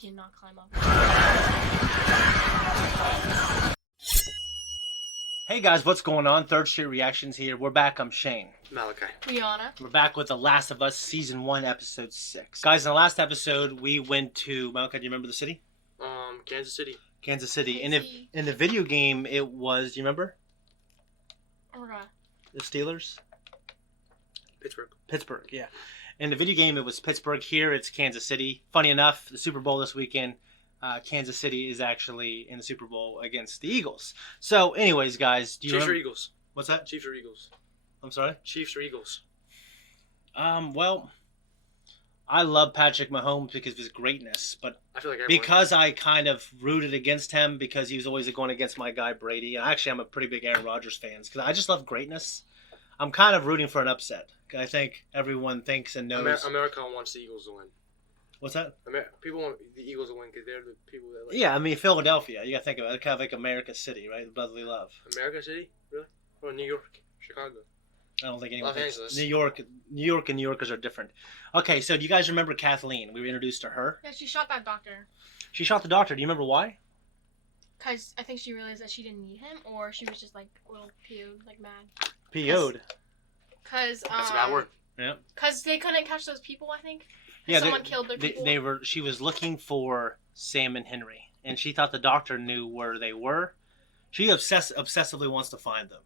cannot climb up. Hey guys, what's going on? Third Street Reactions here. We're back. I'm Shane. Malachi. Rihanna. We're back with The Last of Us Season 1, Episode 6. Guys, in the last episode, we went to... Malachi, do you remember the city? Kansas City. Kansas City. In the video game, it was... Do you remember? Oh my god. The Steelers? Pittsburgh, yeah. In the video game, it was Pittsburgh. Here, it's Kansas City. Funny enough, the Super Bowl this weekend... Kansas City is actually in the Super Bowl against the Eagles. So, anyways, guys, do you Chiefs remember? or Eagles? What's that? Chiefs or Eagles? I'm sorry? Chiefs or Eagles? Well, I love Patrick Mahomes because of his greatness, but I feel like because I kind of rooted against him because he was always going against my guy Brady. And actually, I'm a pretty big Aaron Rodgers fan because I just love greatness. I'm kind of rooting for an upset. I think everyone thinks and knows. America wants the Eagles to win. What's that? People want the Eagles to win because they're the people that like. Yeah, I mean Philadelphia. You got to think about it, kind of like America's city, right? Brotherly love. America City, really? Or New York, Chicago? I don't think anyone Los thinks Angeles. New York and New Yorkers are different. Okay, so do you guys remember Kathleen? We were introduced to her. Yeah, she shot that doctor. She shot the doctor. Do you remember why? Because I think she realized that she didn't need him, or she was just like a little PO'd, like mad. PO'd. Because That's a bad word. Yeah. Because they couldn't catch those people, I think. Yeah, someone killed their people. She was looking for Sam and Henry, and she thought the doctor knew where they were. She obsessively wants to find them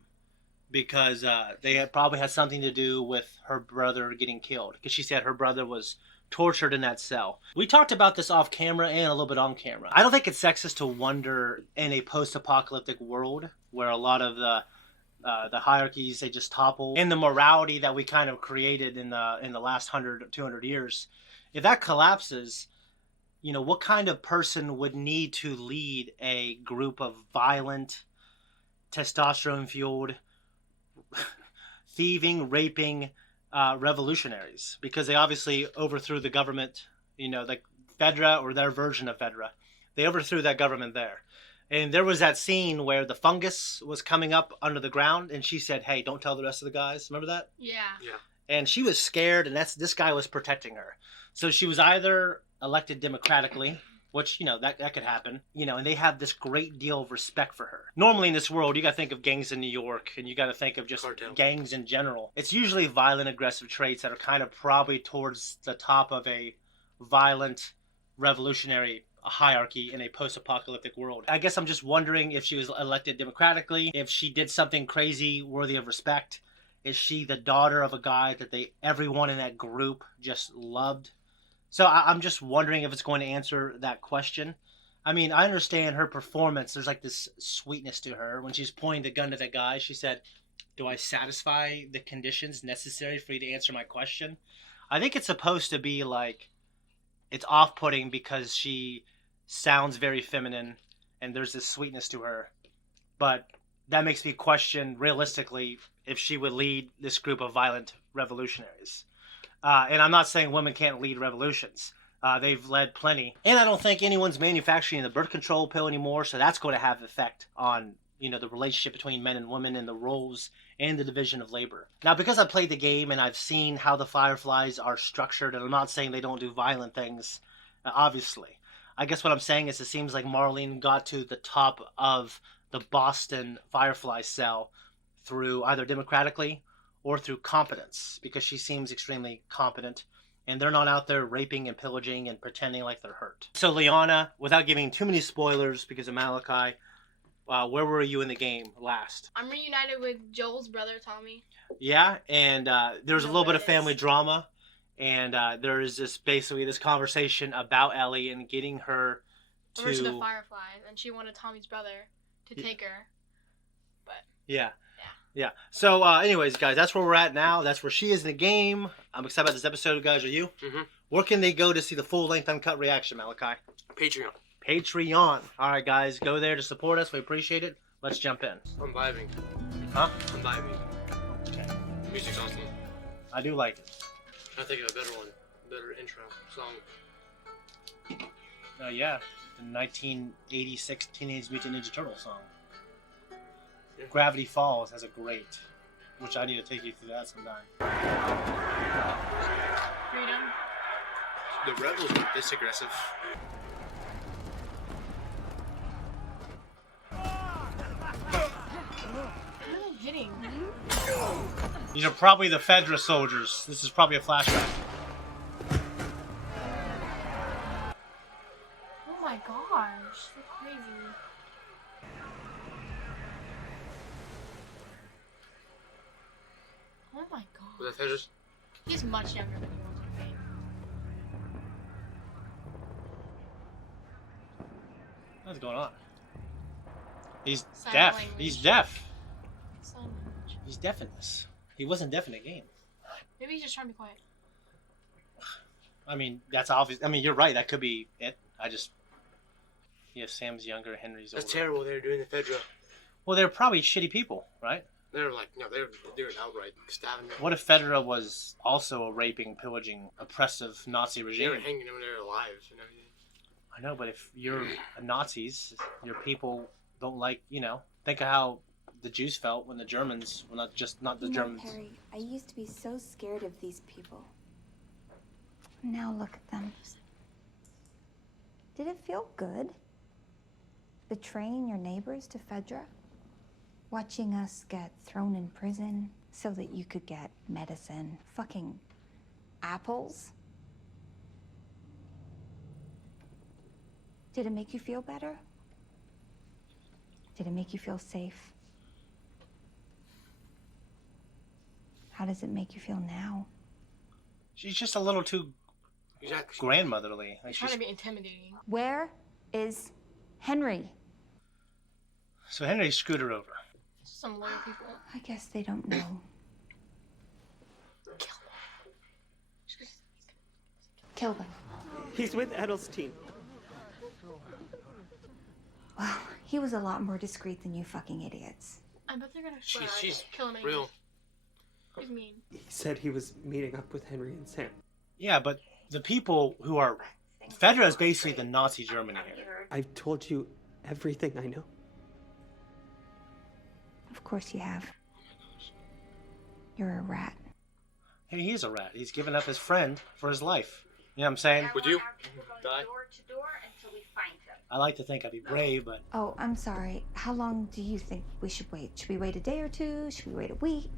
because they probably had something to do with her brother getting killed. Because she said her brother was tortured in that cell. We talked about this off camera and a little bit on camera. I don't think it's sexist to wonder in a post-apocalyptic world where a lot of the hierarchies, they just topple, and the morality that we kind of created in the last 100 or 200 years. If that collapses, you know, what kind of person would need to lead a group of violent, testosterone-fueled, thieving, raping revolutionaries? Because they obviously overthrew the government, you know, like Fedra or their version of Fedra. They overthrew that government there. And there was that scene where the fungus was coming up under the ground, and she said, "Hey, don't tell the rest of the guys." Remember that? Yeah. Yeah. And she was scared, and this guy was protecting her. So she was either elected democratically, which, you know, that could happen, you know, and they have this great deal of respect for her. Normally in this world, you got to think of gangs in New York, and you got to think of just Cartel. Gangs in general. It's usually violent, aggressive traits that are kind of probably towards the top of a violent, revolutionary hierarchy in a post-apocalyptic world. I guess I'm just wondering if she was elected democratically, if she did something crazy worthy of respect. Is she the daughter of a guy that everyone in that group just loved? So I'm just wondering if it's going to answer that question. I mean, I understand her performance. There's like this sweetness to her. When she's pointing the gun to the guy, she said, "Do I satisfy the conditions necessary for you to answer my question?" I think it's supposed to be like, it's off-putting because she sounds very feminine and there's this sweetness to her. But that makes me question, realistically, if she would lead this group of violent revolutionaries. And I'm not saying women can't lead revolutions. They've led plenty. And I don't think anyone's manufacturing the birth control pill anymore, so that's going to have effect on, you know, the relationship between men and women and the roles and the division of labor. Now, because I played the game and I've seen how the Fireflies are structured, and I'm not saying they don't do violent things, obviously. I guess what I'm saying is it seems like Marlene got to the top of the Boston Firefly cell through either democratically or through competence, because she seems extremely competent, and they're not out there raping and pillaging and pretending like they're hurt. So Liana, without giving too many spoilers because of Malachi, where were you in the game last? I'm reunited with Joel's brother, Tommy. Yeah, and there's a little bit of family is. drama, and there is this conversation about Ellie and getting her to... Over to the Fireflies, and she wanted Tommy's brother to take her. But... Yeah. So, anyways, guys, that's where we're at now. That's where she is in the game. I'm excited about this episode, guys. Are you? Mm-hmm. Where can they go to see the full-length uncut reaction, Malachi? Patreon. All right, guys, go there to support us. We appreciate it. Let's jump in. I'm vibing. Huh? I'm vibing. Okay. The music's awesome. I do like it. I think of a better one. Better intro song. Yeah, the 1986 Teenage Mutant Ninja Turtle song. Yeah. Gravity Falls has a great, which I need to take you through that sometime. Freedom. The Rebels weren't this aggressive. hitting? These are probably the Fedra soldiers. This is probably a flashback. Oh my gosh, that's crazy. Oh my god. Was that just He's much younger than he was in the game. What's going on? He's Sign deaf. language. He's deaf. Sign language. He's deaf in this. He wasn't deaf in the game. Maybe he's just trying to be quiet. I mean, that's obvious. I mean, you're right. That could be it. I just... Yeah, Sam's younger, Henry's older. that's terrible? They were doing the Fedra. Well, they're probably shitty people, right? They were like, no, they were outright stabbing them. What if Fedra was also a raping, pillaging, oppressive Nazi They regime? were hanging them there alive and everything. I know, but if you're Nazis, your people don't like, think of how the Jews felt when the Germans, well, not the Germans. Perry, I used to be so scared of these people. Now look at them. Did it feel good? Betraying your neighbors to Fedra? Watching us get thrown in prison so that you could get medicine? Fucking apples? Did it make you feel better? Did it make you feel safe? How does it make you feel now? She's just a little too Exactly. grandmotherly. Like He's trying she's- to be intimidating. Where is Henry? So Henry screwed her over. Some loyal people. I guess they don't know. Kill him. Kill them. He's with Edelstein. Well, he was a lot more discreet than you fucking idiots. I bet they're gonna She's kill him real. He's mean. He said he was meeting up with Henry and Sam. Yeah, but the people who are... Fedra is basically the Nazi Germany here. I've told you everything I know. Of course you have. You're a rat. Hey, he is a rat. He's given up his friend for his life. You know what I'm saying? Would you die? I like to think I'd be brave, but... Oh, I'm sorry. How long do you think we should wait? Should we wait a day or two? Should we wait a week?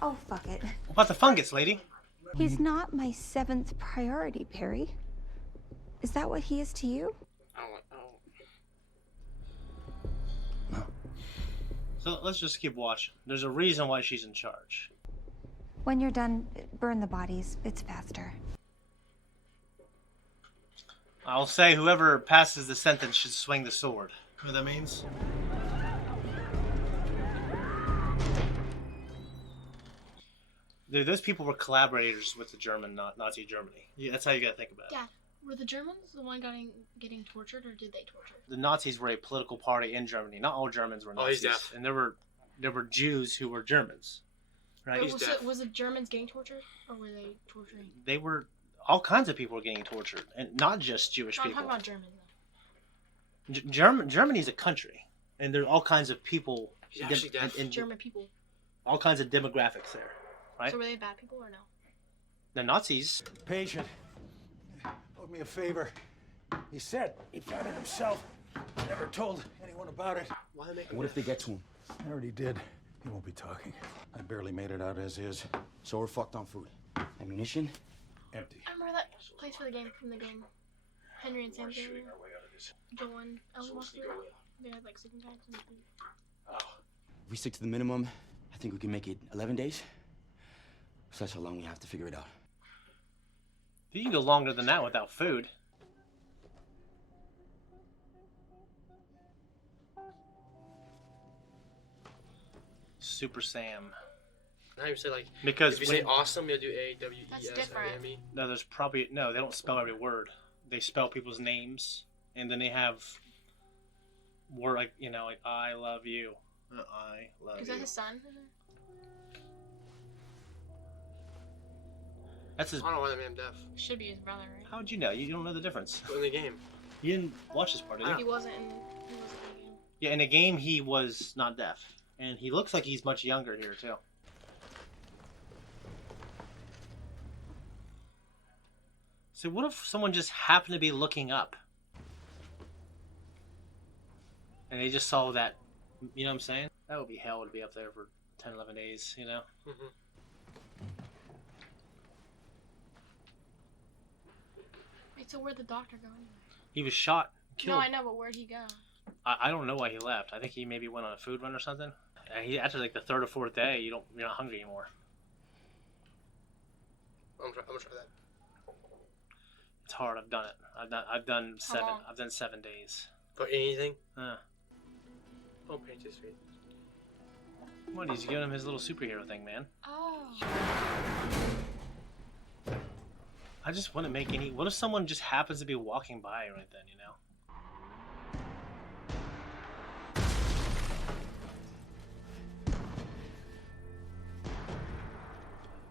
Oh, fuck it. What about the fungus, lady? He's not my 7th priority, Perry. Is that what he is to you? I don't. So let's just keep watching. There's a reason why she's in charge. When you're done, burn the bodies. It's faster. I'll say whoever passes the sentence should swing the sword. You know what that means? Dude, those people were collaborators with the Nazi Germany. Yeah, that's how you gotta think about it. Yeah. Were the Germans the one getting tortured, or did they torture? The Nazis were a political party in Germany. Not all Germans were Oh, Nazis. he's deaf. And there were Jews who were Germans. Right? But He's deaf. was the Germans getting tortured, or were they torturing? They were... All kinds of people were getting tortured. And not just Jewish No, I'm people. talking about Germans, though. Germany's a country. And there are all kinds of people... He's actually deaf. and German people. all kinds of demographics there. Right? So were they bad people or no? The Nazis... Patient owed me a favor. He said he found it himself. Never told anyone about it. Why make What if they get to him? I already did. He won't be talking. I barely made it out as is. So we're fucked on food. Ammunition? Empty. I remember that place for the game from the game. Henry and Sam's area. Joel and Ellie walked through. They had like sleeping bags and food. If we stick to the minimum, I think we can make it 11 days. So that's how long we have to figure it out. You can go longer than that without food. Super Sam. Now you say like Because if you when- say awesome, you'll do AWES. That's different. No, there's probably... No, they don't spell every word. They spell people's names. And then they have... Word like, like, I love you. I love Is you. that his son? That's his... I don't know why that made him deaf. Should be his brother, right? How'd you know? You don't know the difference. But in the game, You didn't watch this part, did you? He wasn't in the game. Yeah, in the game, he was not deaf. And he looks like he's much younger here, too. So what if someone just happened to be looking up? And they just saw that, you know what I'm saying? That would be hell to be up there for 10, 11 days, you know? Mm-hmm. Wait, so where'd the doctor go anyway? He was shot, killed. No, I know, but where'd he go? I don't know why he left. I think he maybe went on a food run or something. After like the 3rd or 4th day, you're not hungry anymore. I'm gonna try that. It's hard. I've done it. I've done How long? 7 days. For anything? Uh, Oh, paint his face. what? He's giving him his little superhero thing, man. Oh. I just wouldn't make any. What if someone just happens to be walking by right then? You know.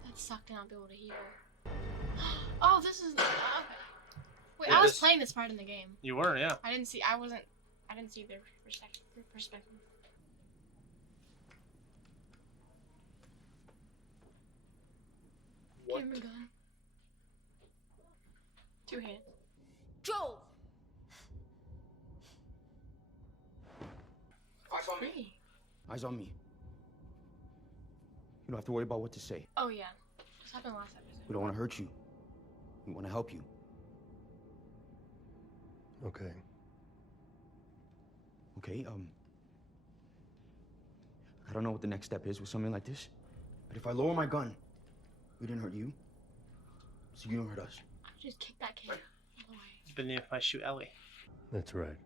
That sucked to not be able to heal. Oh, this is okay. Wait, Yeah, I was this- playing this part in the game. You were, yeah. I didn't see their perspective. What? Give him a gun. 2 hands. Joel! Free. Eyes on me. You don't have to worry about what to say. Oh yeah. This happened last episode. We don't want to hurt you. We want to help you. Okay. Okay, I don't know what the next step is with something like this, but if I lower my gun, we didn't hurt you, so you don't hurt us. I just kicked that kid out of the way. Beneath my shoe, Ellie. That's right.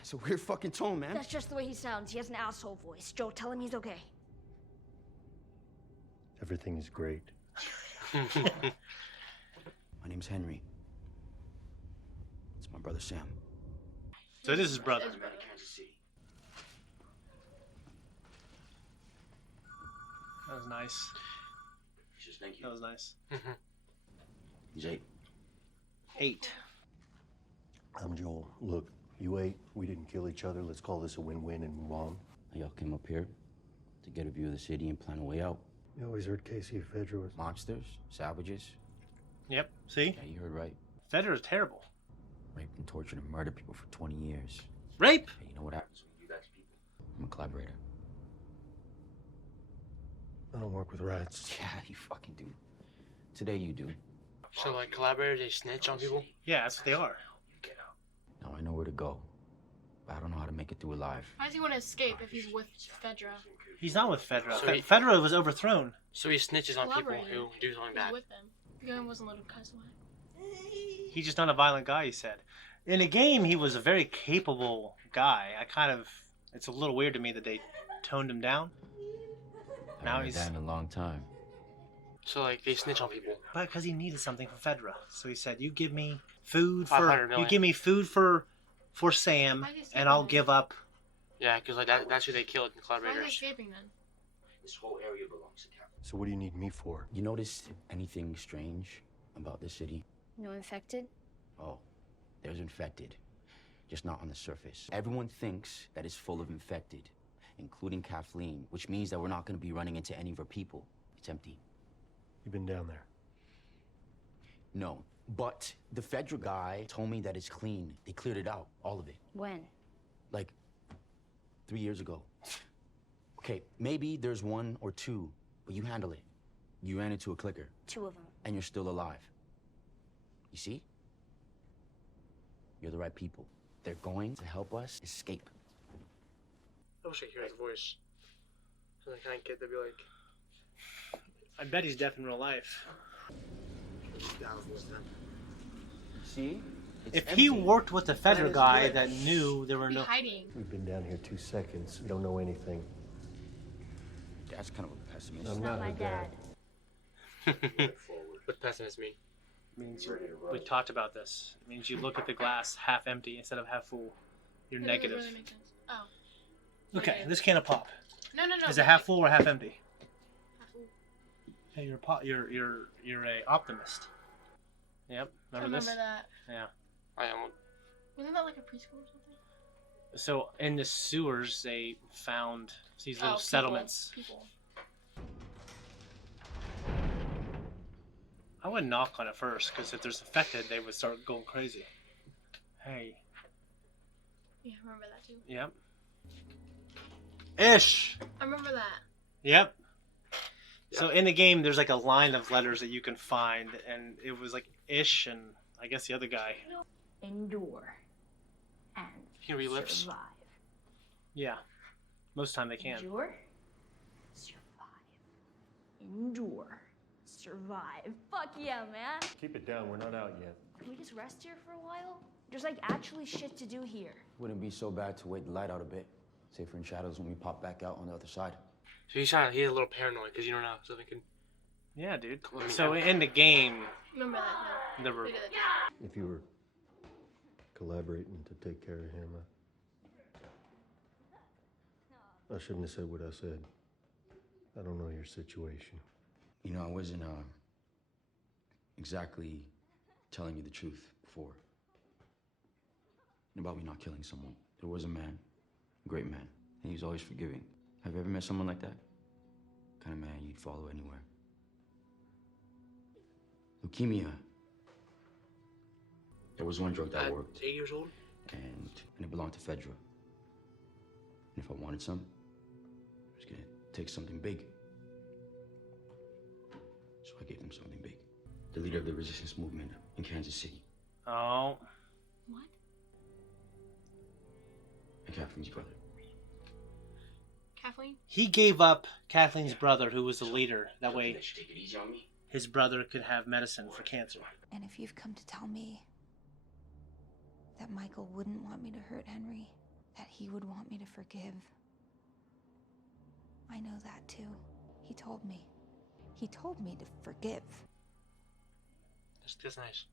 It's a weird fucking tone, man. That's just the way he sounds. He has an asshole voice. Joe, tell him he's okay. Everything is great. My name's Henry. It's my brother Sam. So this is brother. His brother. That was nice. That was nice. He's 8. 8. I'm Joel. Look, you ate. We didn't kill each other. Let's call this a win-win and move on. Y'all came up here to get a view of the city and plan a way out. You always heard Casey Fedra was... Monsters, savages. Yep. See? Yeah, you heard right. Federer is terrible. Raped and tortured and murdered people for 20 years. Rape. Hey, you know what happens when you do that to people? I'm a collaborator. I don't work with rats. Yeah, you fucking do. Today you do. So, like, collaborators, they snitch on people? Yeah, that's what they are. Now I know where to go, but I don't know how to make it through alive. Why does he want to escape if he's with Fedra? He's not with Fedra. So Fedra was overthrown. So he snitches on people Collaborating. who do something He's bad. with them. The guy wasn't let him cuss away. He's just not a violent guy, he said. In a game, he was a very capable guy. It's a little weird to me that they toned him down. Now he's... that in a long time. So, like, they snitch on people. But because he needed something from Fedra. So he said, you give me food 500 for... million. You give me food for Sam, Why is he and I'll escaping? give up... Yeah, because, like, that's who they killed, the Why are they collaborators. escaping then? This whole area belongs to Cap. So what do you need me for? You notice anything strange about this city? No infected? Oh, there's infected. Just not on the surface. Everyone thinks that it's full of infected, including Kathleen, which means that we're not going to be running into any of her people. It's empty. You've been down there. No, but the Fedra guy told me that it's clean. They cleared it out, all of it. When? Like 3 years ago. Okay, maybe there's 1 or 2, but you handle it. You ran into a clicker, 2 of them. and you're still alive. You see? You're the right people. They're going to help us escape. I wish I could hear his voice. So the kind of kid that'd be like, I bet he's deaf in real life. See? It's If empty. he worked with the That Fedra is guy good. that knew there were Be no... hiding. We've been down here 2 seconds. We don't know anything. That's kind of a pessimist. I'm Not not my a dad. dad. what pessimist mean? Means we talked about this. It means you look at the glass half empty instead of half full. You're That doesn't negative. really make sense. Oh. Okay, this can of pop. No. Is it half full or half empty? Half full. Hey, you're a optimist. Yep. I Remember this? that. Yeah. I am. Wasn't that like a preschool or something? So in the sewers, they found these little People. settlements. People. I wouldn't knock on it first, because if there's infected, they would start going crazy. Hey. Yeah, I remember that too. Yep. Ish. I remember that. Yep. So in the game, there's like a line of letters that you can find, and it was like Ish and I guess the other guy. Endure. And He relives. survive. Yeah. Most of the time they can. Endure. Survive. Endure. Survive. Fuck yeah, man. Keep it down, we're not out yet. Can we just rest here for a while? There's like actually shit to do here. Wouldn't be so bad to wait the light out a bit. Safer in shadows when we pop back out on the other side. So he's a little paranoid because you don't know something can. Yeah, dude. So in the game, Remember that? there were. Look at that. If you were collaborating to take care of him, I shouldn't have said what I said. I don't know your situation. You know, I wasn't exactly telling you the truth before. About me not killing someone. There was a man, a great man, and he was always forgiving. Have you ever met someone like that? Kind of man you'd follow anywhere. Leukemia. There was one drug that worked. 8 years old? And it belonged to Fedra. And if I wanted some, I was gonna take something big. So I gave them something big. The leader of the resistance movement in Kansas City. Oh. What? And Kathleen's brother. Kathleen? He gave up Kathleen's brother, who was the leader. That way, Take it easy on me. his brother could have medicine for cancer. And if you've come to tell me that Michael wouldn't want me to hurt Henry, that he would want me to forgive, I know that too. He told me. He told me to forgive. That's nice.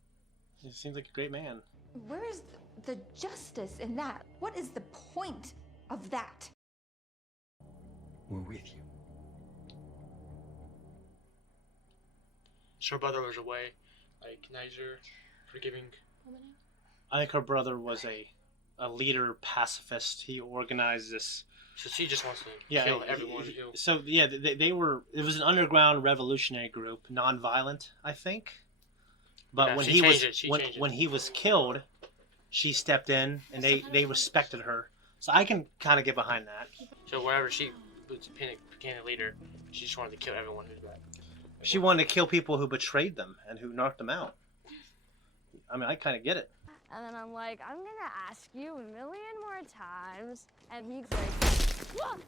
He seems like a great man. Where is the justice in that? What is the point of that? We're with you. So her brother was away, like nicer, forgiving. I think her brother was a leader pacifist. He organized this. So she just wants to Yeah, kill everyone who. So yeah, they were. It was an underground revolutionary group, non-violent, I think. But Yeah, when she he was changed it. when he was killed, she stepped in and they respected her. So I can kind of get behind that. So wherever she became the leader, she just wanted to kill everyone who's bad. She wanted to kill people who betrayed them and who knocked them out. I mean, I kind of get it. And then I'm like, I'm gonna ask you a million more times. And he's like,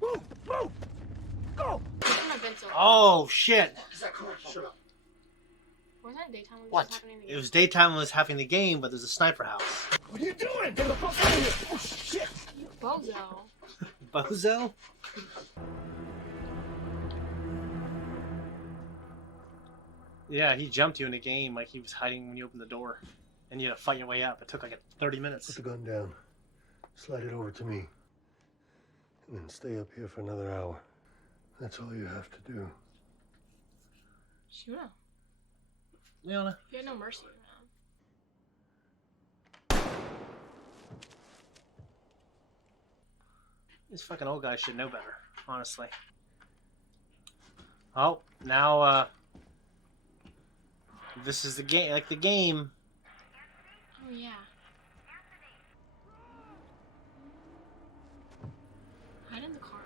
Move! Move! Go! Oh shit! Wasn't it daytime? When What? This was happening in the It game? was daytime when it was having the game, but there's a sniper house. What are you doing? Get the fuck out of here! Oh shit! You bozo. Bozo? Yeah, he jumped you in the game like he was hiding when you opened the door. And you had to fight your way up. It took like 30 minutes. Put the gun down. Slide it over to me. And then stay up here for another hour. That's all you have to do. Shoot him. Leona. You had no mercy, man. This fucking old guy should know better, honestly. Oh, now, this is the game, like the game. Oh, yeah. Hide in the car.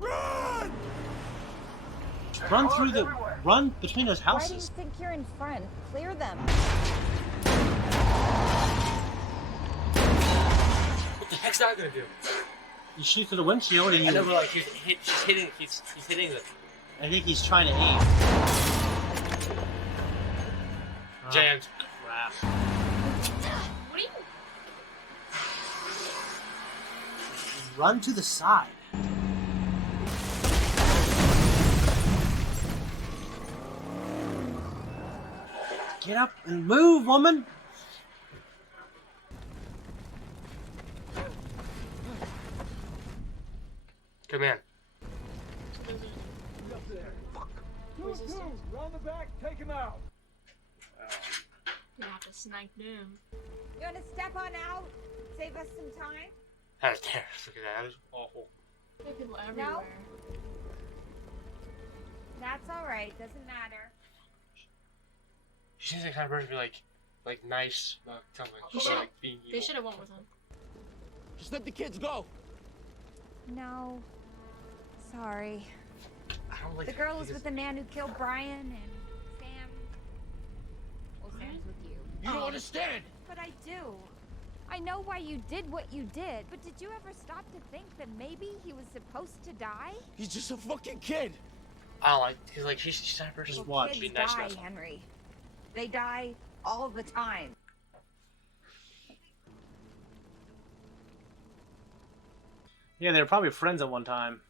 Run! Run through the, run between those Why do you houses. think you're in front? Clear them. What the heck's that gonna do? You shoot through the windshield and I know, you, but like he's hitting the. I think he's trying to aim. Jammed. Crap. What are you? Run to the side. Get up and move, woman. Come in. Who's this? Round the back, take him out. You have to snipe them. You want to step on out? Save us some time? That is terrible. Look at that. That is awful. There are people everywhere. No. That's all right. Doesn't matter. She seems like the kind of person to be like nice, not something. He But should- like being evil. They should have went with him. Just let the kids go. No. Sorry. I don't like The girl is with the man who killed Brian, and Sam. Well, Sam's with you. You don't understand. But I do. I know why you did what you did, but did you ever stop to think that maybe he was supposed to die? He's just a fucking kid. I don't like. He's like she's that person. Just watch. Kids Be nice die, enough. Henry. They die all the time. Yeah, they were probably friends at one time.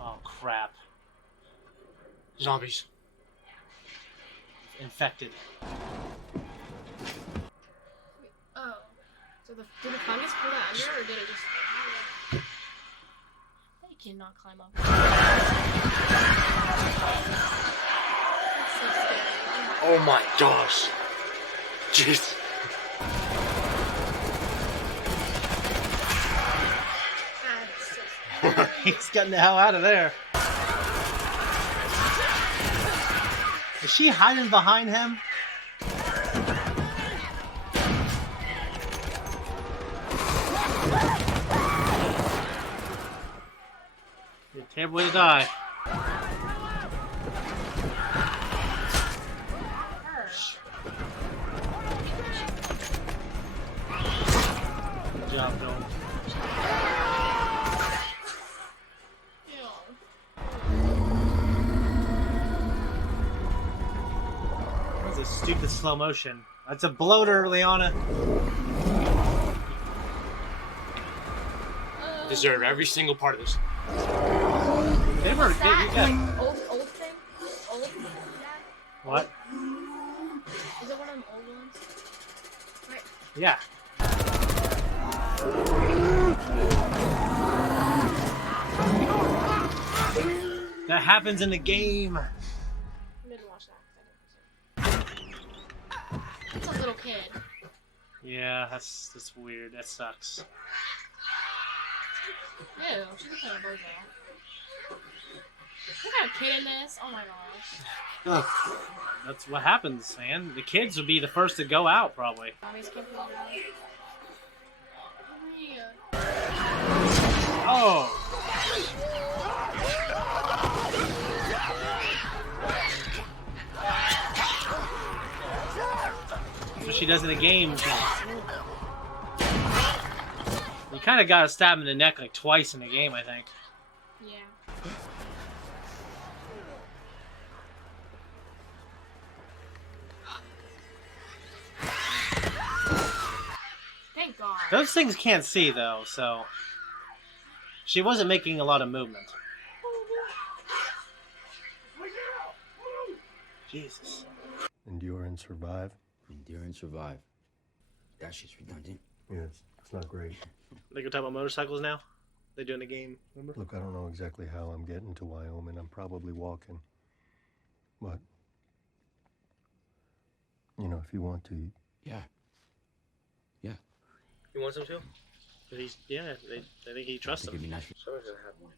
Oh, crap. Zombies. Infected. Oh. So did the fungus pull that under, or did it just... They cannot climb up. That's so scary. Oh my gosh. Jeez. That's so scary. He's getting the hell out of there. Is she hiding behind him? You're a terrible way to die. Good job, Bill. That's a stupid slow motion. That's a bloater, Liana. Deserve every single part of this. They were What's that? yeah. Like, old thing? Old? Yeah? What? Is it one of them old ones? Right. Yeah. That happens in the game. I didn't watch that. It's a little kid. Yeah, that's weird. That sucks. Ew, she's looking at a bozo. They got a kid in this? Oh my gosh. Ugh. That's what happens, man. The kids would be the first to go out, probably. Mommy's kid from Oh! That's what she does in the game. You kind of got to stab him in the neck like twice in the game, I think. Yeah. Thank God. Those things can't see, though, so... She wasn't making a lot of movement. Jesus. Endure and survive? Endure and survive. That shit's redundant. Yeah, it's not great. They can talk about motorcycles now? They do in the game, remember? Look, I don't know exactly how I'm getting to Wyoming. I'm probably walking. But, you know, if you want to... Yeah. You want some too? Yeah, I think he trusts It'd be him. nice. Someone's gonna have one.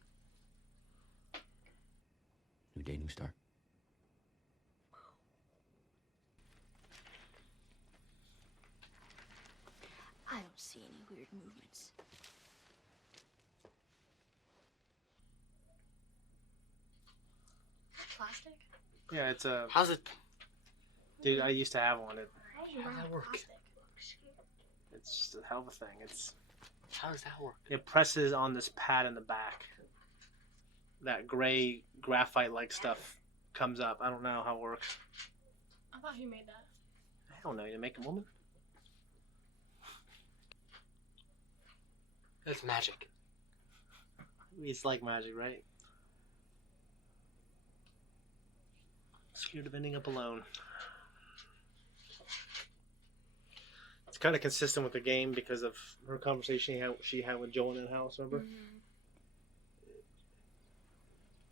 New day, new start. I don't see any weird movements. Plastic? Yeah, it's a... How's it? Dude, I used to have one. How do you run that out work? plastic? It's just a hell of a thing. How does that work? It presses on this pad in the back. That gray graphite-like stuff comes up. I don't know how it works. I thought he made that. I don't know. You make a woman? That's magic. It's like magic, right? Scared of ending up alone. It's kind of consistent with the game because of her conversation she had with Joel in that house, remember? Mm-hmm.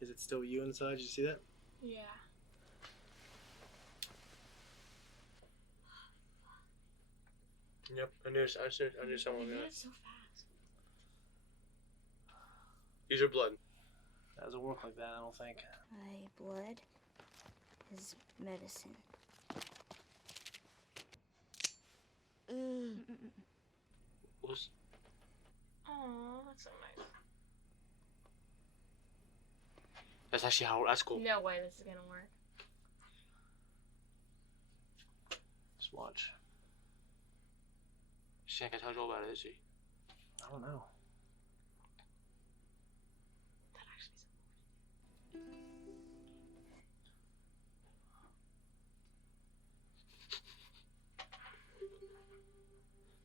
Is it still you inside? Did you see that? Yeah. Yep, I knew someone. You did Yeah. it so fast. Use your blood. That doesn't work like that, I don't think. My blood is medicine. What's... Oh, that's so nice. That's actually how. That's cool. No way this is gonna work. Let's watch. She ain't gonna tell Joel about it, is she? I don't know. That actually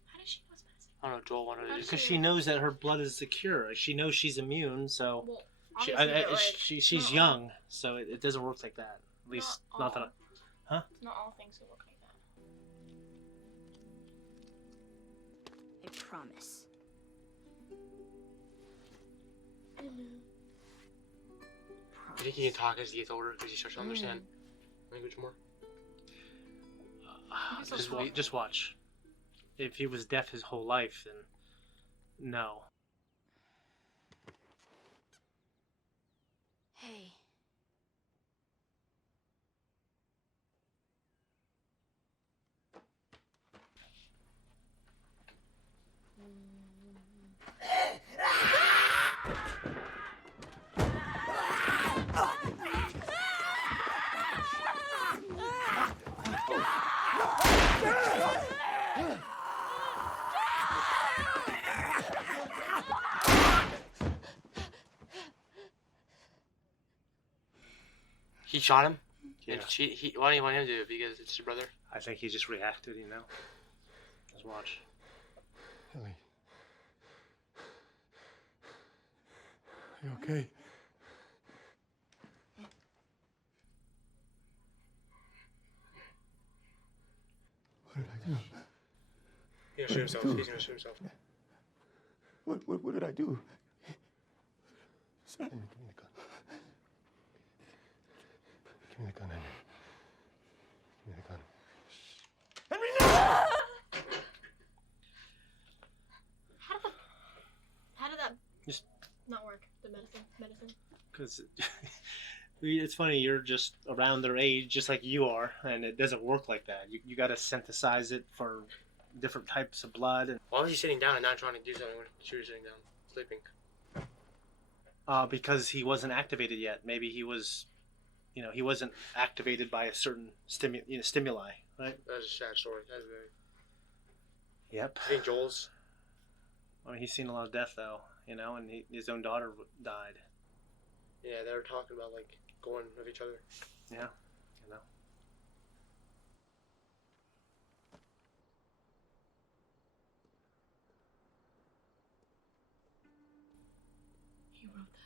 How does she know it's medicine? I don't know. Joel wanted it. Because she knows that her blood is secure. She knows she's immune, so Well, she's young, so it doesn't work like that. At least not that. Not all things will work like that. I promise. You think he can talk as he gets older because he starts to understand language more? Just watch. If he was deaf his whole life, then no. Hey. He shot him? Yeah. Why do you want him to do it? Because it's your brother? I think he just reacted, you know? Just watch. Ellie. Are you okay? What did I do? He's gonna shoot himself. He's gonna shoot himself. What did I do? Henry, give me the gun. Give me the gun, Henry. Give me the gun. Henry, no! How did that Just not work? The medicine. because it's funny. You're just around their age, just like you are, and it doesn't work like that. You got to synthesize it for different types of blood, and Why was he sitting down and not trying to do something when she was sitting down, sleeping? because he wasn't activated yet. Maybe he was, he wasn't activated by a certain stimuli, right? That's a sad story. That's very... Yep. I think Joel's... I mean, he's seen a lot of death, though, and his own daughter died. Yeah, they were talking about, like, going with each other. Yeah, He wrote that.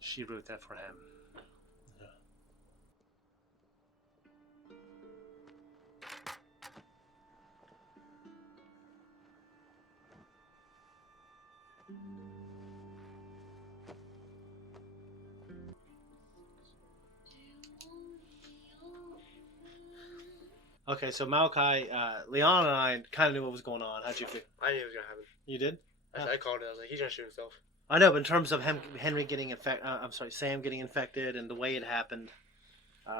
She wrote that for him. Yeah. Okay, so Malachi, Leon and I kind of knew what was going on. How'd you feel? I knew it was gonna happen. You did? I called it. I was like, he's gonna shoot himself. I know, but in terms of Henry getting Sam getting infected and the way it happened,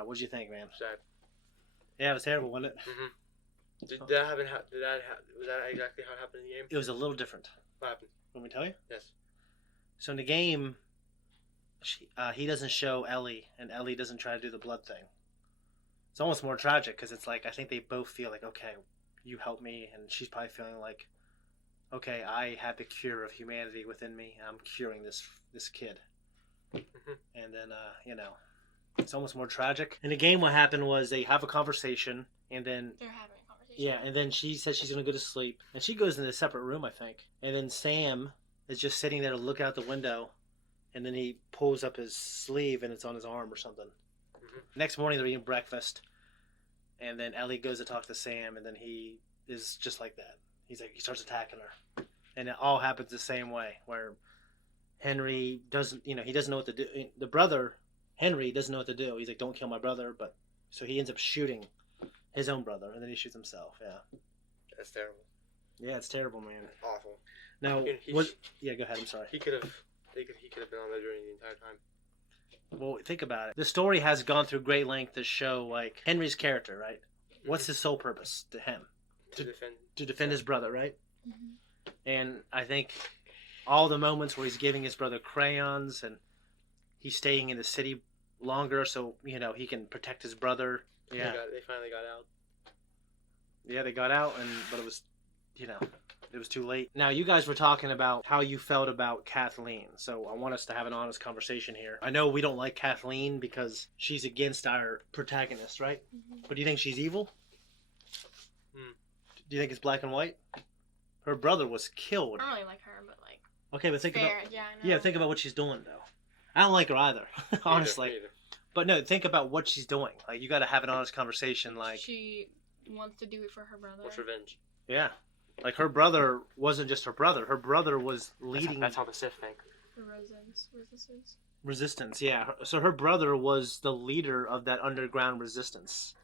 what'd you think, man? Sad. Yeah, it was terrible, wasn't it? Mm-hmm. Did that happen? Was that exactly how it happened in the game? It was a little different. What happened? Want me to tell you? Yes. So in the game, he doesn't show Ellie, and Ellie doesn't try to do the blood thing. It's almost more tragic because it's like I think they both feel like, okay, you helped me, and she's probably feeling like, okay, I have the cure of humanity within me. I'm curing this kid. Mm-hmm. And then it's almost more tragic. In the game, what happened was they have a conversation, and then They're having a conversation. yeah, and then she says she's gonna go to sleep, and she goes in a separate room, I think. And then Sam is just sitting there to look out the window, and then he pulls up his sleeve, and it's on his arm or something. Mm-hmm. Next morning, they're eating breakfast, and then Ellie goes to talk to Sam, and then he is just like that. He's like, he starts attacking her, and it all happens the same way, where Henry doesn't, he doesn't know what to do. The brother, Henry, doesn't know what to do. He's like, don't kill my brother, but so he ends up shooting his own brother, and then he shoots himself. Yeah. That's terrible. Yeah, it's terrible, man. Awful. Now, yeah, go ahead. I'm sorry. He could have been on that journey the entire time. Well, think about it. The story has gone through great length to show like Henry's character, right? What's his sole purpose to him? to defend his brother, right? Mhm. And I think all the moments where he's giving his brother crayons and he's staying in the city longer so, he can protect his brother. Yeah. They finally got out. Yeah, they got out, but it was, it was too late. Now, you guys were talking about how you felt about Kathleen, so I want us to have an honest conversation here. I know we don't like Kathleen because she's against our protagonist, right? Mhm. But do you think she's evil? Hmm. Do you think it's black and white? Her brother was killed. I don't really like her, but like. Okay, but think fair. about Yeah, I know. yeah, think about what she's doing though. I don't like her either, honestly. Neither. But no, think about what she's doing. Like you got to have an honest conversation. Like She wants to do it for her brother. What's revenge? yeah, like her brother wasn't just her brother. Her brother was leading That's how the Sith think. Resistance. resistance. Yeah, so her brother was the leader of that underground resistance,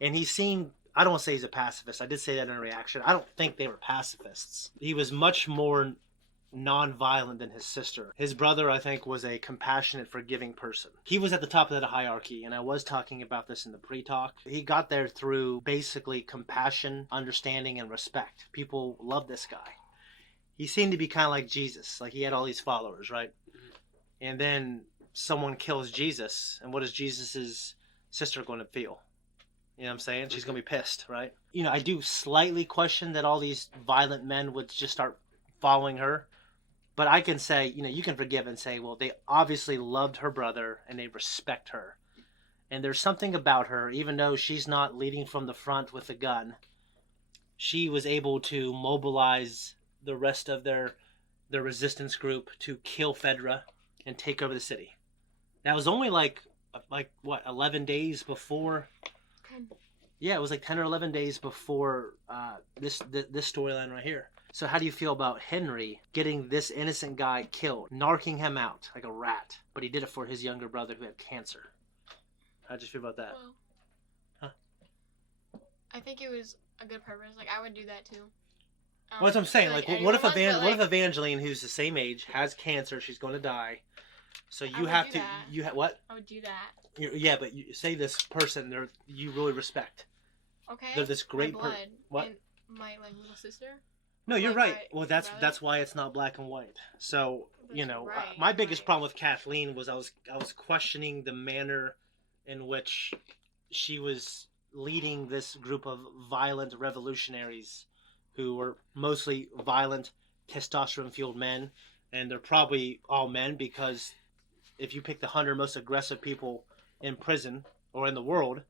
and he seemed. I don't want to say he's a pacifist. I did say that in a reaction. I don't think they were pacifists. He was much more non-violent than his sister. His brother, I think, was a compassionate, forgiving person. He was at the top of that hierarchy, and I was talking about this in the pre-talk. He got there through basically compassion, understanding, and respect. People loved this guy. He seemed to be kind of like Jesus. Like he had all these followers, right? And then someone kills Jesus, and what is Jesus's sister going to feel? You know what I'm saying? She's going to be pissed, right? I do slightly question that all these violent men would just start following her. But I can say, you can forgive and say, well, they obviously loved her brother and they respect her. And there's something about her, even though she's not leading from the front with a gun, she was able to mobilize the rest of their resistance group to kill Fedra and take over the city. That was only like what, 11 days before? 10. Yeah, it was like 10 or 11 days before this storyline right here. So how do you feel about Henry getting this innocent guy killed, narking him out like a rat, but he did it for his younger brother who had cancer? How'd you feel about that? Well, I think it was a good purpose. Like, I would do that too. Well, that's what I'm saying. Like, what if anyone was, what if Evangeline, who's the same age, has cancer, she's going to die, so you would have do to, that. What? I would do that. Yeah, but you say this person you really respect. Okay. They're this great my blood what? And my little sister. No, you're Like right. my Well, brother? that's why it's not black and white. So That's right, my biggest right. problem with Kathleen was I was questioning the manner in which she was leading this group of violent revolutionaries who were mostly violent, testosterone-fueled men, and they're probably all men because if you pick the 100 most aggressive people in prison or in the world,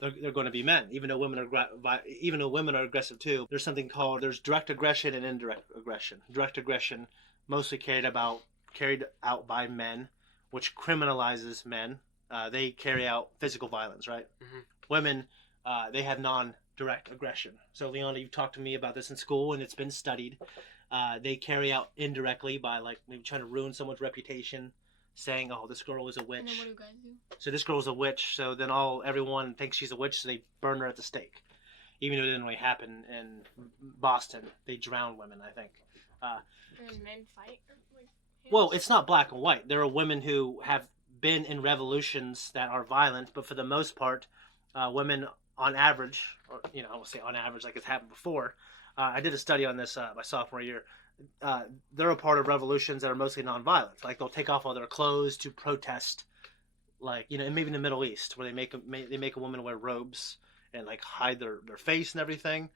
they're going to be men. Even though women are aggressive too, there's direct aggression and indirect aggression. Direct aggression mostly carried out by men, which criminalizes men. They carry out physical violence, right? Mm-hmm. Women, they have non-direct aggression. So Leona, you've talked to me about this in school, and it's been studied. They carry out indirectly by like maybe trying to ruin someone's reputation, saying, "Oh, this girl is a witch." And then what do you guys do? So this girl's a witch. So then everyone thinks she's a witch. So they burn her at the stake, even though it didn't really happen in Boston. They drowned women, I think. And then men fight? Like, Well, it's not black and white. There are women who have been in revolutions that are violent, but for the most part, women on average, or I won't say on average like it's happened before. I did a study on this my sophomore year. They're a part of revolutions that are mostly nonviolent. Like they'll take off all their clothes to protest, like and maybe in the Middle East where they make a woman wear robes and like hide their face and everything,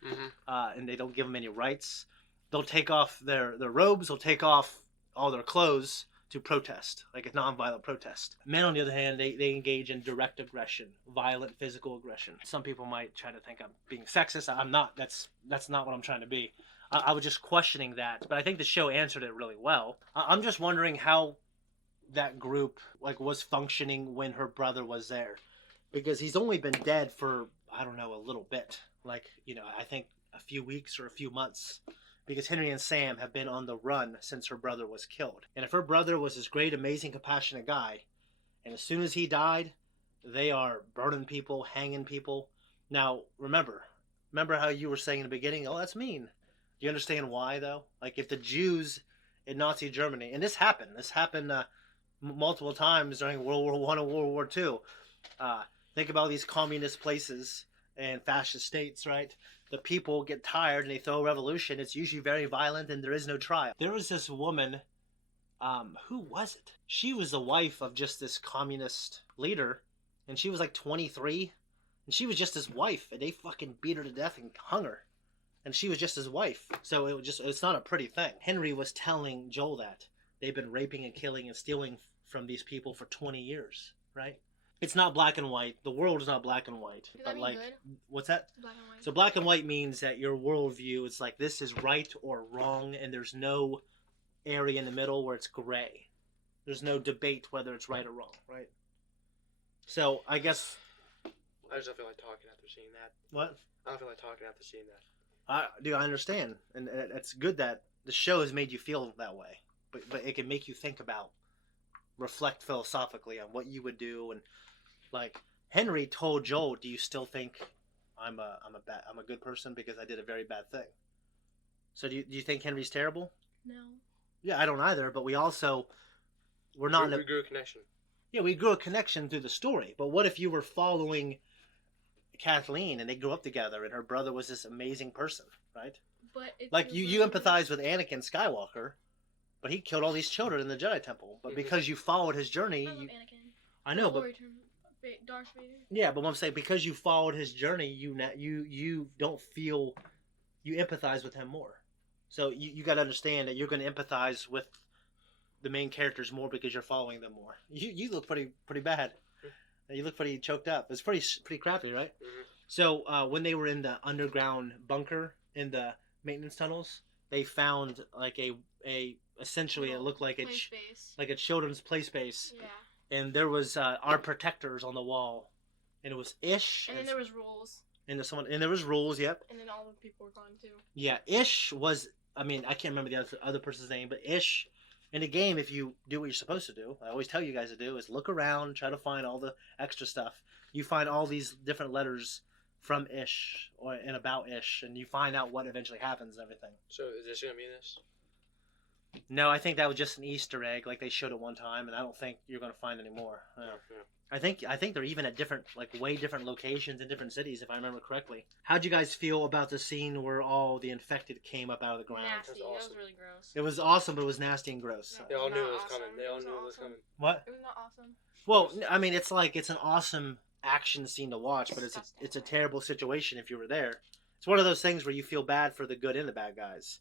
and they don't give them any rights. They'll take off their robes. They'll take off all their clothes to protest, like a nonviolent protest. Men, on the other hand, they engage in direct aggression, violent physical aggression. Some people might try to think I'm being sexist. I'm not. That's not what I'm trying to be. I was just questioning that, but I think the show answered it really well. I'm just wondering how that group was functioning when her brother was there, because he's only been dead for I don't know a little bit, I think a few weeks or a few months, because Henry and Sam have been on the run since her brother was killed. And if her brother was this great, amazing, compassionate guy, and as soon as he died, they are burning people, hanging people. Now remember how you were saying in the beginning, oh, that's mean. Do you understand why, though? Like, if the Jews in Nazi Germany, and this happened multiple times during World War I and World War II. Think about these communist places and fascist states, right? the people get tired and they throw a revolution, it's usually very violent and there is no trial. There was this woman, who was it? She was the wife of just this communist leader, and she was like 23, and she was just his wife, and they fucking beat her to death and hung her. And she was just his wife. So it's not a pretty thing. Henry was telling Joel that they've been raping and killing and stealing from these people for 20 years, right? It's not black and white. The world is not black and white. Does that mean good? What's that? Black and white. So black and white means that your worldview is like this is right or wrong, and there's no area in the middle where it's gray. There's no debate whether it's right or wrong, right? So I guess. I just don't feel like talking after seeing that. What? I don't feel like talking after seeing that. Dude, I understand, and it's good that the show has made you feel that way. But it can make you think about, reflect philosophically on what you would do, and like Henry told Joel, "Do you still think I'm a good person because I did a very bad thing?" So do you think Henry's terrible? No. Yeah, I don't either. But we also we grew a connection. Yeah, we grew a connection through the story. But what if you were following Kathleen and they grew up together and her brother was this amazing person, right? But like you empathize with Anakin Skywalker, but he killed all these children in the Jedi Temple. But because you followed his journey, I know, but Darth Vader. Yeah, but what I'm saying, because you followed his journey, you don't feel, you empathize with him more. So you got to understand that you're going to empathize with the main characters more because you're following them more. You look pretty bad. You look pretty choked up. It's pretty crappy, right? Mm-hmm. So when they were in the underground bunker in the maintenance tunnels, they found like a essentially it looked like a children's play space. Yeah. And there was our protectors on the wall, and it was Ish. And then there was rules. And there was rules. Yep. And then all the people were gone too. Yeah, Ish was. I mean, I can't remember the other person's name, but Ish. In a game, if you do what you're supposed to do, I always tell you guys to do, is look around, try to find all the extra stuff. You find all these different letters from Ish and about Ish, and you find out what eventually happens and everything. So is this gonna be this? No, I think that was just an Easter egg, like they showed it one time, and I don't think you're gonna find any more. Yeah. I think they're even at different, like way different locations in different cities, if I remember correctly. How'd you guys feel about the scene where all the infected came up out of the ground? Nasty. Awesome. That was really gross. It was awesome, but it was nasty and gross. They all knew it was Awesome. coming. They all It was knew it was awesome. coming. What? It was not awesome. Well, I mean, it's an awesome action scene to watch, but it's a terrible situation if you were there. It's one of those things where you feel bad for the good and the bad guys.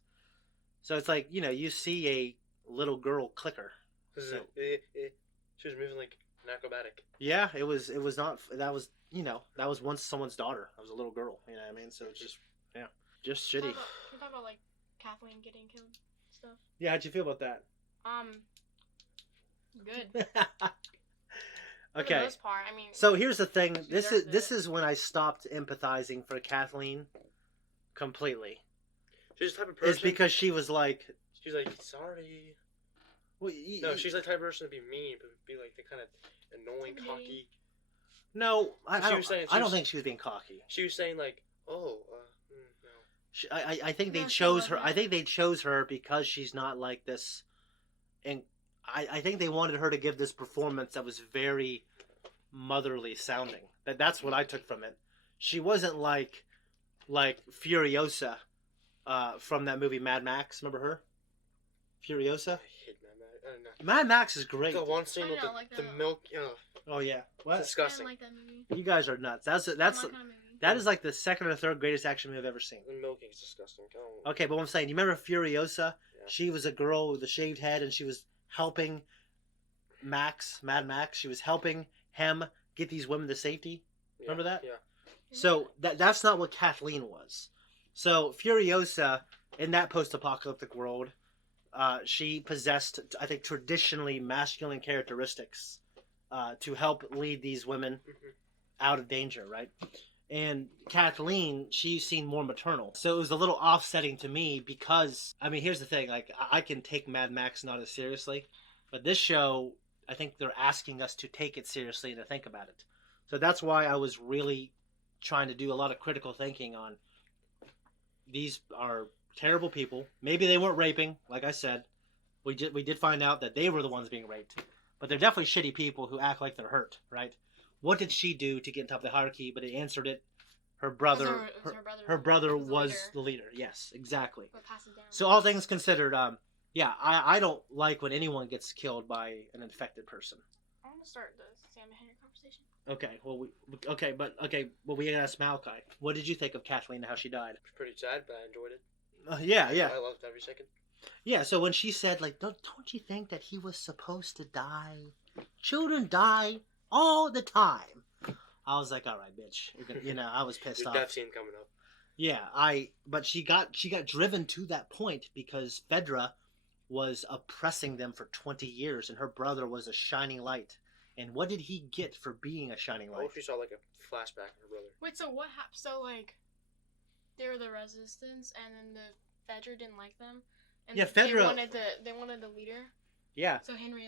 So it's like, you see a little girl clicker. So, She was moving like an acrobatic. yeah, it was not, that was once someone's daughter. That was a little girl, you know what I mean? So it's just, yeah, just shitty. Can we talk about like Kathleen getting killed stuff? Yeah, how'd you feel about that? Good. For the Okay. most part, I mean. So here's the thing. She This deserves is when I stopped empathizing for Kathleen completely. She's the type of person. It's because she was like, She's like, sorry. well, No, she's the type of person to be mean, but be like the kind of annoying, Intimidating. cocky. no, I She don't think she was being cocky. She was saying like, oh, no. I think they No, she chose her. wasn't. I think they chose her because she's not like this, and I think they wanted her to give this performance that was very motherly sounding. That's what I took from it. She wasn't like Furiosa from that movie Mad Max. Remember her? Furiosa. I hate Mad Max. I don't know. Mad Max is great. The one scene I with know, like the that. milk. Oh yeah. What? I Disgusting. didn't like that movie. You guys are nuts. That's Not my kind of movie. that is like the second or third greatest action movie I've ever seen. The milking is disgusting. Oh. Okay, but what I'm saying, you remember Furiosa? Yeah. She was a girl with a shaved head, and she was helping Mad Max. She was helping him get these women to safety. Yeah, Remember that? Yeah. So that's not what Kathleen was. So Furiosa, in that post-apocalyptic world, she possessed, I think, traditionally masculine characteristics to help lead these women out of danger, right? And Kathleen, she seemed more maternal. So it was a little offsetting to me because, I mean, here's the thing. Like, I can take Mad Max not as seriously, but this show, I think they're asking us to take it seriously and to think about it. So that's why I was really trying to do a lot of critical thinking on these are terrible people. Maybe they weren't raping, like I said. We did find out that they were the ones being raped. But they're definitely shitty people who act like they're hurt, right? What did she do to get on top of the hierarchy? But they answered it her brother, her brother was was the leader. Yes, exactly. But pass it down. So all things considered, yeah, I don't like when anyone gets killed by an infected person. I want to start the Sam and Henry conversation. Okay, well we gotta ask Malachi. What did you think of Kathleen and how she died? It's pretty sad, but I enjoyed it. Yeah. I loved every second. Yeah, so when she said, like, don't you think that he was supposed to die? Children die all the time. I was like, all right, bitch. I was pissed off. Death scene coming up. Yeah, but she got driven to that point because Fedra was oppressing them for 20 years, and her brother was a shining light. And what did he get for being a shining light? I hope she saw like a flashback of her brother. Wait, so what happened? So like, they were the resistance, and then the Fedra didn't like them. And yeah, Fedra. They wanted the leader. Yeah. So Henry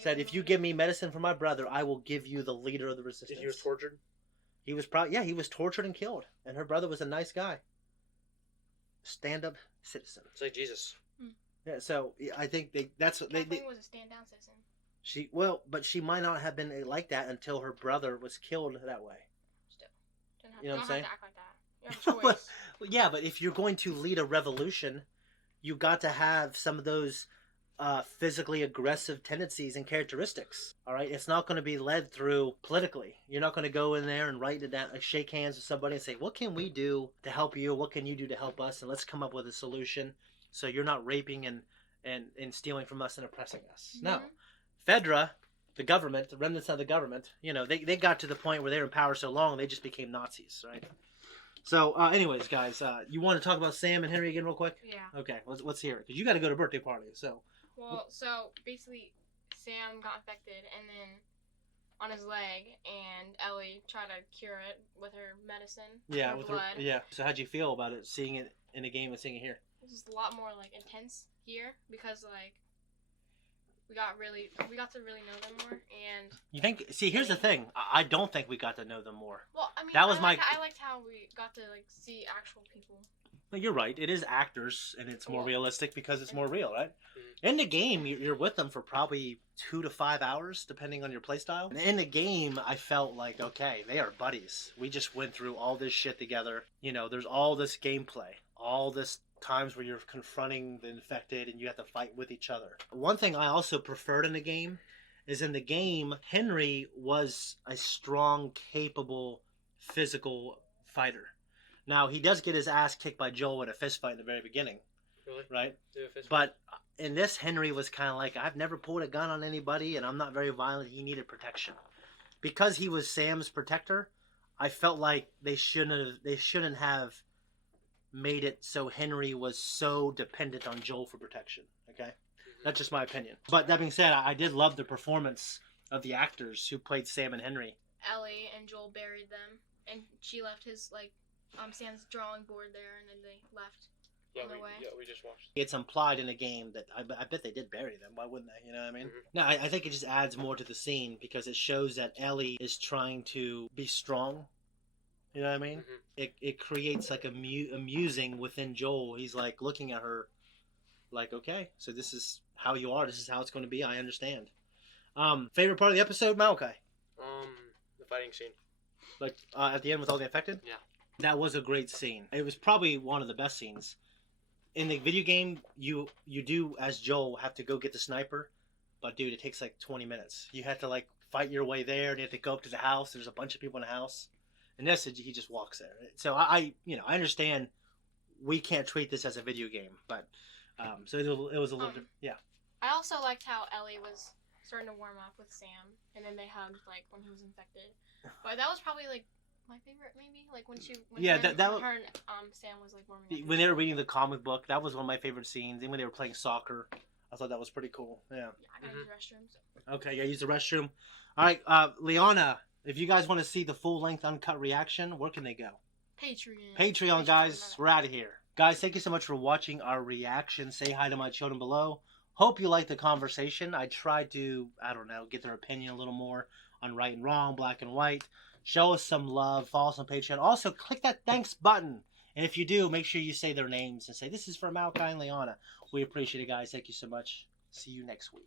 said, if you give me medicine for my brother, I will give you the leader of the resistance. He was tortured. He was he was tortured and killed, and her brother was a nice guy. Stand-up citizen. It's like Jesus. Yeah, so I think that's what Kathleen was a stand-down citizen. But she might not have been like that until her brother was killed that way. Still, you know what I'm saying? Don't have to act like that. You have a choice. Yeah, but if you're going to lead a revolution, you got to have some of those physically aggressive tendencies and characteristics. All right, it's not going to be led through politically. You're not going to go in there and write it down, shake hands with somebody, and say, "What can we do to help you? What can you do to help us? And let's come up with a solution so you're not raping and stealing from us and oppressing us." Mm-hmm. No, Fedra, the government, the remnants of the government, they got to the point where they were in power so long they just became Nazis, right? So, anyways, guys, you want to talk about Sam and Henry again real quick? Yeah. Okay, let's hear it. Because you got to go to birthday party, so. Well, so basically, Sam got infected, and then on his leg, and Ellie tried to cure it with her medicine. Yeah, with blood. Yeah. So how'd you feel about it, seeing it in a game and seeing it here? It was a lot more intense here because we got to really know them more, and you think? See, here's the thing. I don't think we got to know them more. Well, I mean, I liked how we got to see actual people. Well, you're right. It is actors, and it's more realistic because it's more real, right? In the game, you're with them for probably 2 to 5 hours, depending on your playstyle. And in the game, I felt like, okay, they are buddies. We just went through all this shit together. There's all this gameplay, all this times where you're confronting the infected and you have to fight with each other. One thing I also preferred in the game is in the game, Henry was a strong, capable, physical fighter. Now, he does get his ass kicked by Joel in a fist fight in the very beginning. Really? Right? Yeah, but in this, Henry was kind of like, I've never pulled a gun on anybody and I'm not very violent. He needed protection. Because he was Sam's protector, I felt like they shouldn't have made it so Henry was so dependent on Joel for protection. Okay? That's just my opinion. But that being said, I did love the performance of the actors who played Sam and Henry. Ellie and Joel buried them, and she left his Sam's drawing board there, and then they left on their way. Yeah, we just watched. It's implied in the game that I bet they did bury them. Why wouldn't they? You know what I mean? Mm-hmm. No, I think it just adds more to the scene because it shows that Ellie is trying to be strong. You know what I mean? Mm-hmm. It creates a musing within Joel. He's looking at her like, okay, so this is how you are. This is how it's going to be. I understand. Favorite part of the episode, Malachi? The fighting scene. At the end with all the infected? Yeah. That was a great scene. It was probably one of the best scenes. In the video game, you do, as Joel, have to go get the sniper. But, dude, it takes 20 minutes. You have to, fight your way there, and you have to go up to the house. There's a bunch of people in the house. And this, he just walks there. So, I understand we can't treat this as a video game. But, so it was a little different. Yeah. I also liked how Ellie was starting to warm up with Sam. And then they hugged, when he was infected. But that was probably, my favorite, maybe, when her and Sam was warming up. When they were reading the comic book, that was one of my favorite scenes. And when they were playing soccer, I thought that was pretty cool. Yeah. I gotta use the restroom. So. Okay, use the restroom. All right, Liana, if you guys want to see the full-length uncut reaction, where can they go? Patreon, guys. We're out of here. Guys, thank you so much for watching our reaction. Say hi to my children below. Hope you liked the conversation. I tried to, get their opinion a little more on right and wrong, black and white. Show us some love. Follow us on Patreon. Also, click that thanks button. And if you do, make sure you say their names and say, this is for Malachi and Liana. We appreciate it, guys. Thank you so much. See you next week.